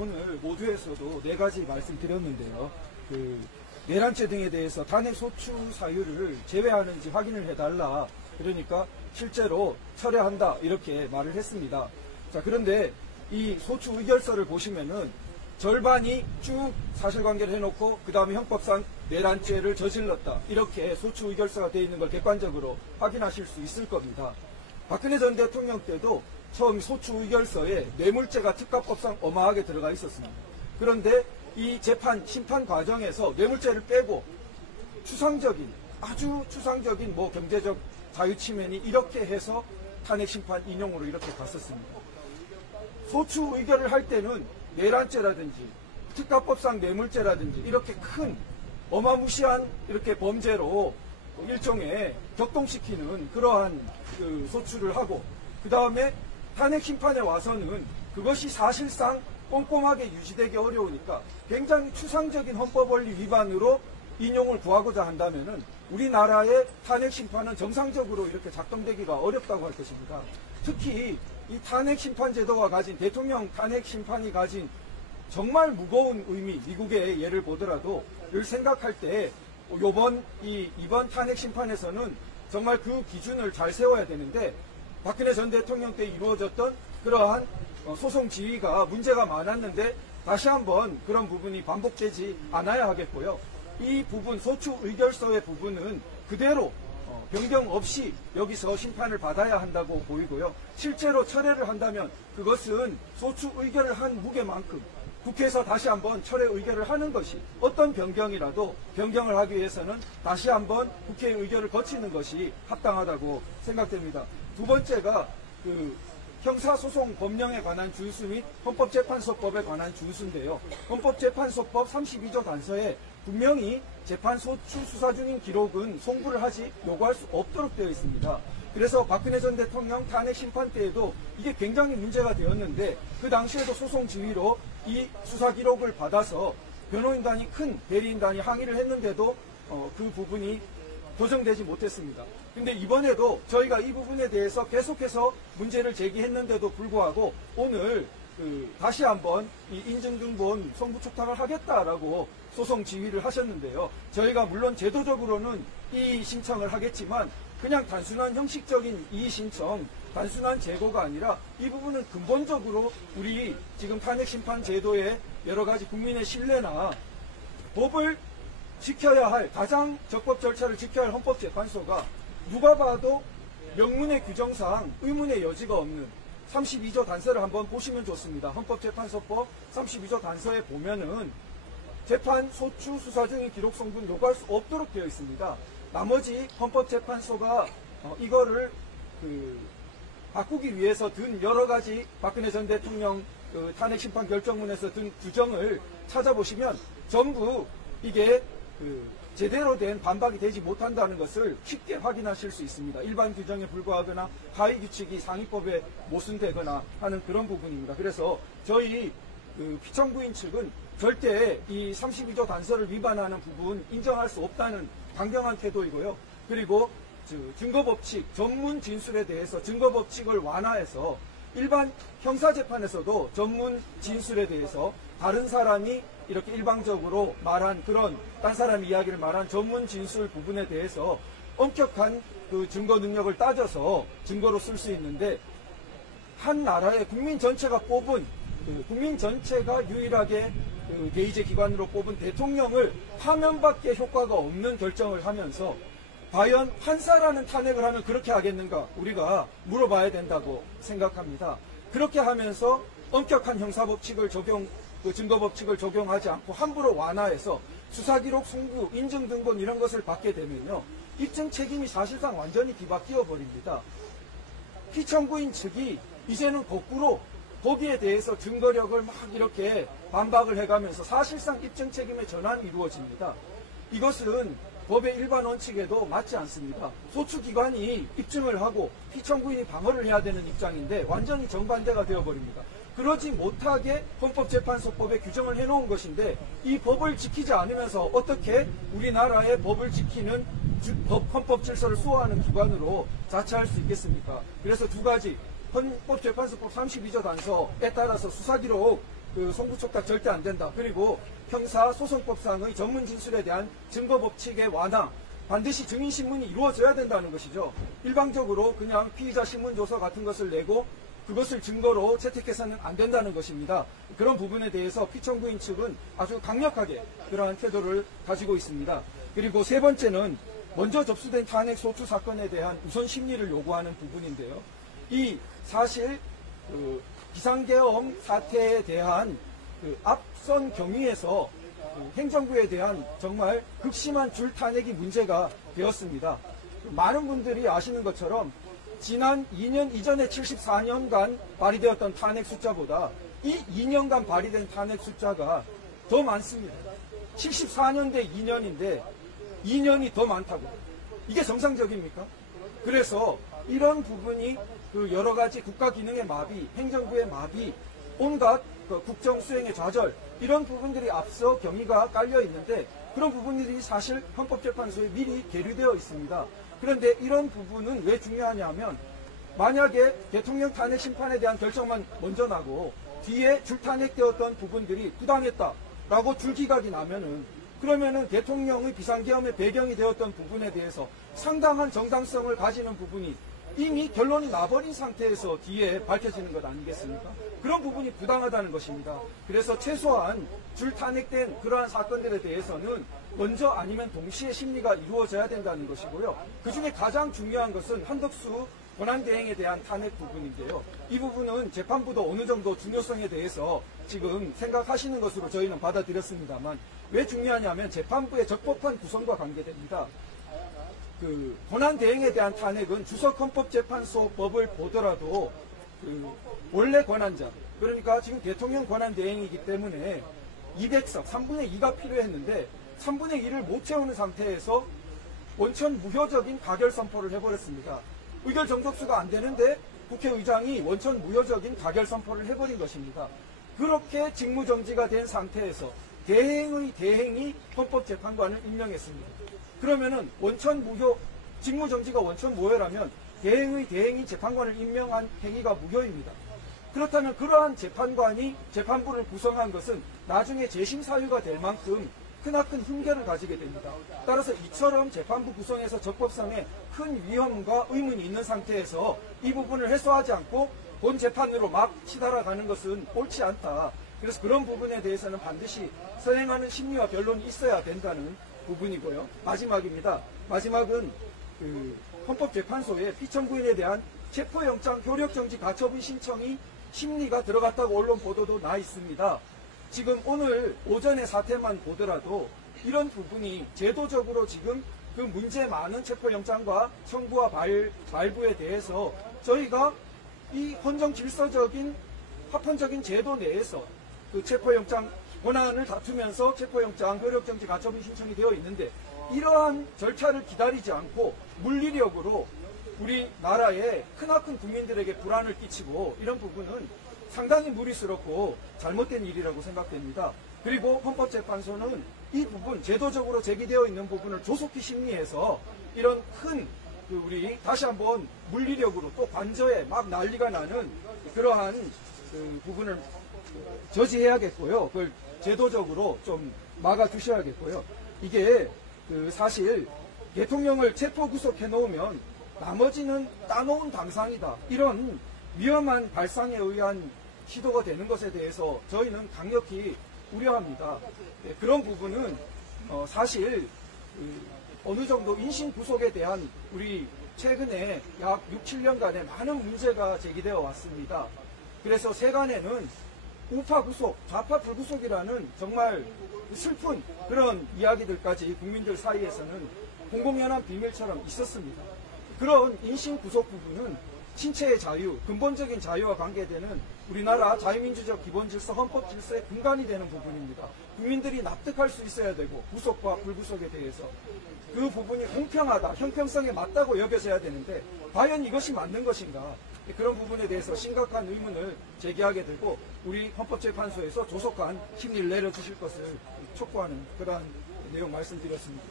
오늘 모두에서도 4가지 말씀드렸는데요. 내란죄 등에 대해서 탄핵 소추 사유를 제외하는지 확인을 해달라. 그러니까 실제로 철회한다 이렇게 말을 했습니다. 자, 그런데 이 소추 의결서를 보시면은 절반이 쭉 사실관계를 해놓고 그 다음에 형법상 내란죄를 저질렀다 이렇게 소추 의결서가 되어 있는 걸 객관적으로 확인하실 수 있을 겁니다. 박근혜 전 대통령 때도 처음 소추 의결서에 뇌물죄가 특가법상 어마하게 들어가 있었습니다. 그런데 이 재판 심판 과정에서 뇌물죄를 빼고 추상적인 아주 추상적인 경제적 자유침해니 이렇게 해서 탄핵 심판 인용으로 이렇게 갔었습니다. 소추 의결을 할 때는 내란죄라든지 특가법상 뇌물죄라든지 이렇게 큰 어마무시한 이렇게 범죄로 일종의 격동시키는 그러한 소추를 하고 그 다음에 탄핵 심판에 와서는 그것이 사실상 꼼꼼하게 유지되기 어려우니까 굉장히 추상적인 헌법 원리 위반으로 인용을 구하고자 한다면은 우리나라의 탄핵 심판은 정상적으로 이렇게 작동되기가 어렵다고 할 것입니다. 특히 이 탄핵 심판 제도가 가진 대통령 탄핵 심판이 가진 정말 무거운 의미, 미국의 예를 보더라도 를 생각할 때 이번 탄핵 심판에서는 정말 그 기준을 잘 세워야 되는데 박근혜 전 대통령 때 이루어졌던 그러한 소송 지휘가 문제가 많았는데 다시 한번 그런 부분이 반복되지 않아야 하겠고요. 이 부분 소추 의결서의 부분은 그대로 변경 없이 여기서 심판을 받아야 한다고 보이고요. 실제로 철회를 한다면 그것은 소추 의결을 한 무게만큼 국회에서 다시 한번 철회 의결을 하는 것이 어떤 변경이라도 변경을 하기 위해서는 다시 한번 국회 의결을 거치는 것이 합당하다고 생각됩니다. 두 번째가 형사소송 법령에 관한 준수 및 헌법재판소법에 관한 준수인데요. 헌법재판소법 32조 단서에 분명히 재판 소추 수사 중인 기록은 송부를 요구할 수 없도록 되어 있습니다. 그래서 박근혜 전 대통령 탄핵 심판 때에도 이게 굉장히 문제가 되었는데 그 당시에도 소송 지휘로 이 수사 기록을 받아서 변호인단이 큰 대리인단이 항의를 했는데도 그 부분이 조정되지 못했습니다. 근데 이번에도 저희가 이 부분에 대해서 계속해서 문제를 제기했는데도 불구하고 오늘 다시 한번 이 인증등본 송부 촉탁을 하겠다라고 소송 지휘를 하셨는데요. 저희가 물론 제도적으로는 이 신청을 하겠지만 그냥 단순한 형식적인 이 신청, 단순한 재고가 아니라 이 부분은 근본적으로 우리 지금 탄핵 심판 제도의 여러 가지 국민의 신뢰나 법을 지켜야 할 가장 적법 절차를 지켜야 할 헌법재판소가 누가 봐도 명문의 규정상 의문의 여지가 없는 32조 단서를 한번 보시면 좋습니다. 헌법재판소법 32조 단서에 보면은 재판 소추 수사 중인 기록 송부는 요구할 수 없도록 되어 있습니다. 나머지 헌법재판소가 이거를 바꾸기 위해서 든 여러 가지 박근혜 전 대통령 탄핵 심판 결정문에서 든 규정을 찾아보시면 전부 이게 제대로 된 반박이 되지 못한다는 것을 쉽게 확인하실 수 있습니다. 일반 규정에 불과하거나 하위 규칙이 상위법에 모순되거나 하는 그런 부분입니다. 그래서 저희 피청구인 측은 절대 이 32조 단서를 위반하는 부분 인정할 수 없다는 강경한 태도이고요. 그리고 증거법칙, 전문 진술에 대해서 증거법칙을 완화해서 일반 형사재판에서도 전문 진술에 대해서 다른 사람이 이렇게 일방적으로 말한 그런 딴 사람 이야기를 말한 전문 진술 부분에 대해서 엄격한 증거 능력을 따져서 증거로 쓸 수 있는데 한 나라의 국민 전체가 뽑은 국민 전체가 유일하게 대의제 기관으로 뽑은 대통령을 파면밖에 효과가 없는 결정을 하면서 과연 판사라는 탄핵을 하면 그렇게 하겠는가 우리가 물어봐야 된다고 생각합니다. 그렇게 하면서 엄격한 형사법칙을 증거법칙을 적용하지 않고 함부로 완화해서 수사기록 송부, 인증등본 이런 것을 받게 되면요. 입증 책임이 사실상 완전히 뒤바뀌어 버립니다. 피청구인 측이 이제는 거꾸로 거기에 대해서 증거력을 막 이렇게 반박을 해가면서 사실상 입증 책임의 전환이 이루어집니다. 이것은 법의 일반 원칙에도 맞지 않습니다. 소추기관이 입증을 하고 피청구인이 방어를 해야 되는 입장인데 완전히 정반대가 되어버립니다. 그러지 못하게 헌법재판소법에 규정을 해놓은 것인데 이 법을 지키지 않으면서 어떻게 우리나라의 법을 지키는 헌법 질서를 수호하는 기관으로 자처할 수 있겠습니까? 그래서 두 가지 헌법재판소법 32조 단서에 따라서 수사기록 그 송구촉탁 절대 안 된다. 그리고 형사소송법상의 전문 진술에 대한 증거 법칙의 완화, 반드시 증인신문이 이루어져야 된다는 것이죠. 일방적으로 그냥 피의자 신문조서 같은 것을 내고 그것을 증거로 채택해서는 안 된다는 것입니다. 그런 부분에 대해서 피청구인 측은 아주 강력하게 그러한 태도를 가지고 있습니다. 그리고 세 번째는 먼저 접수된 탄핵 소추 사건에 대한 우선 심리를 요구하는 부분인데요. 이 사실 그 비상계엄 사태에 대한 그 앞선 경위에서 그 행정부에 대한 정말 극심한 줄탄핵이 문제가 되었습니다. 많은 분들이 아시는 것처럼 지난 2년 이전에 74년간 발의되었던 탄핵 숫자보다 이 2년간 발의된 탄핵 숫자가 더 많습니다. 74년 대 2년인데 2년이 더 많다고. 이게 정상적입니까? 그래서 이런 부분이 그 여러 가지 국가 기능의 마비, 행정부의 마비, 온갖 그 국정 수행의 좌절, 이런 부분들이 앞서 경위가 깔려 있는데 그런 부분들이 사실 헌법재판소에 미리 계류되어 있습니다. 그런데 이런 부분은 왜 중요하냐면 만약에 대통령 탄핵 심판에 대한 결정만 먼저 나고 뒤에 줄탄핵되었던 부분들이 부당했다라고 줄기각이 나면은 그러면은 대통령의 비상계엄의 배경이 되었던 부분에 대해서 상당한 정당성을 가지는 부분이 이미 결론이 나버린 상태에서 뒤에 밝혀지는 것 아니겠습니까? 그런 부분이 부당하다는 것입니다. 그래서 최소한 줄탄핵된 그러한 사건들에 대해서는 먼저 아니면 동시에 심리가 이루어져야 된다는 것이고요. 그중에 가장 중요한 것은 한덕수 권한대행에 대한 탄핵 부분인데요. 이 부분은 재판부도 어느 정도 중요성에 대해서 지금 생각하시는 것으로 저희는 받아들였습니다만 왜 중요하냐면 재판부의 적법한 구성과 관계됩니다. 그 권한대행에 대한 탄핵은 주석헌법재판소법을 보더라도 그 원래 권한자, 그러니까 지금 대통령 권한대행이기 때문에 200석, 3분의 2가 필요했는데 3분의 1을 못 채우는 상태에서 원천 무효적인 가결 선포를 해버렸습니다. 의결 정족수가 안 되는데 국회의장이 원천 무효적인 가결 선포를 해버린 것입니다. 그렇게 직무정지가 된 상태에서 대행의 대행이 헌법재판관을 임명했습니다. 그러면은 원천 무효, 직무정지가 원천 무효라면 대행의 대행이 재판관을 임명한 행위가 무효입니다. 그렇다면 그러한 재판관이 재판부를 구성한 것은 나중에 재심 사유가 될 만큼 크나큰 흠결을 가지게 됩니다. 따라서 이처럼 재판부 구성에서 적법성에 큰 위험과 의문이 있는 상태에서 이 부분을 해소하지 않고 본 재판으로 막 치달아가는 것은 옳지 않다. 그래서 그런 부분에 대해서는 반드시 선행하는 심리와 변론이 있어야 된다는 부분이고요. 마지막입니다. 마지막은 그 헌법재판소에 피청구인에 대한 체포영장 효력정지 가처분 신청이 심리가 들어갔다고 언론 보도도 나 있습니다. 지금 오늘 오전의 사태만 보더라도 이런 부분이 제도적으로 지금 그 문제 많은 체포영장과 청구와 발부에 대해서 저희가 이 헌정 질서적인 합헌적인 제도 내에서 그 체포영장 권한을 다투면서 체포영장 효력정지 가처분 신청이 되어 있는데 이러한 절차를 기다리지 않고 물리력으로 우리나라의 크나큰 국민들에게 불안을 끼치고 이런 부분은 상당히 무리스럽고 잘못된 일이라고 생각됩니다. 그리고 헌법재판소는 이 부분, 제도적으로 제기되어 있는 부분을 조속히 심리해서 이런 큰 우리 다시 한번 물리력으로 또 관저에 막 난리가 나는 그러한 그 부분을 저지해야겠고요. 그걸 제도적으로 좀 막아주셔야겠고요. 이게 그 사실 대통령을 체포 구속해 놓으면 나머지는 따놓은 당상이다. 이런 위험한 발상에 의한 시도가 되는 것에 대해서 저희는 강력히 우려합니다. 네, 그런 부분은 사실 어느 정도 인신 구속에 대한 우리 최근에 약 6, 7년간의 많은 문제가 제기되어 왔습니다. 그래서 세간에는 우파 구속, 좌파 불구속이라는 정말 슬픈 그런 이야기들까지 국민들 사이에서는 공공연한 비밀처럼 있었습니다. 그런 인신 구속 부분은 신체의 자유, 근본적인 자유와 관계되는 우리나라 자유민주적 기본질서, 헌법질서의 근간이 되는 부분입니다. 국민들이 납득할 수 있어야 되고 구속과 불구속에 대해서 그 부분이 공평하다, 형평성에 맞다고 여겨져야 되는데 과연 이것이 맞는 것인가? 그런 부분에 대해서 심각한 의문을 제기하게 되고 우리 헌법재판소에서 조속한 심리를 내려주실 것을 촉구하는 그러한 내용 말씀드렸습니다.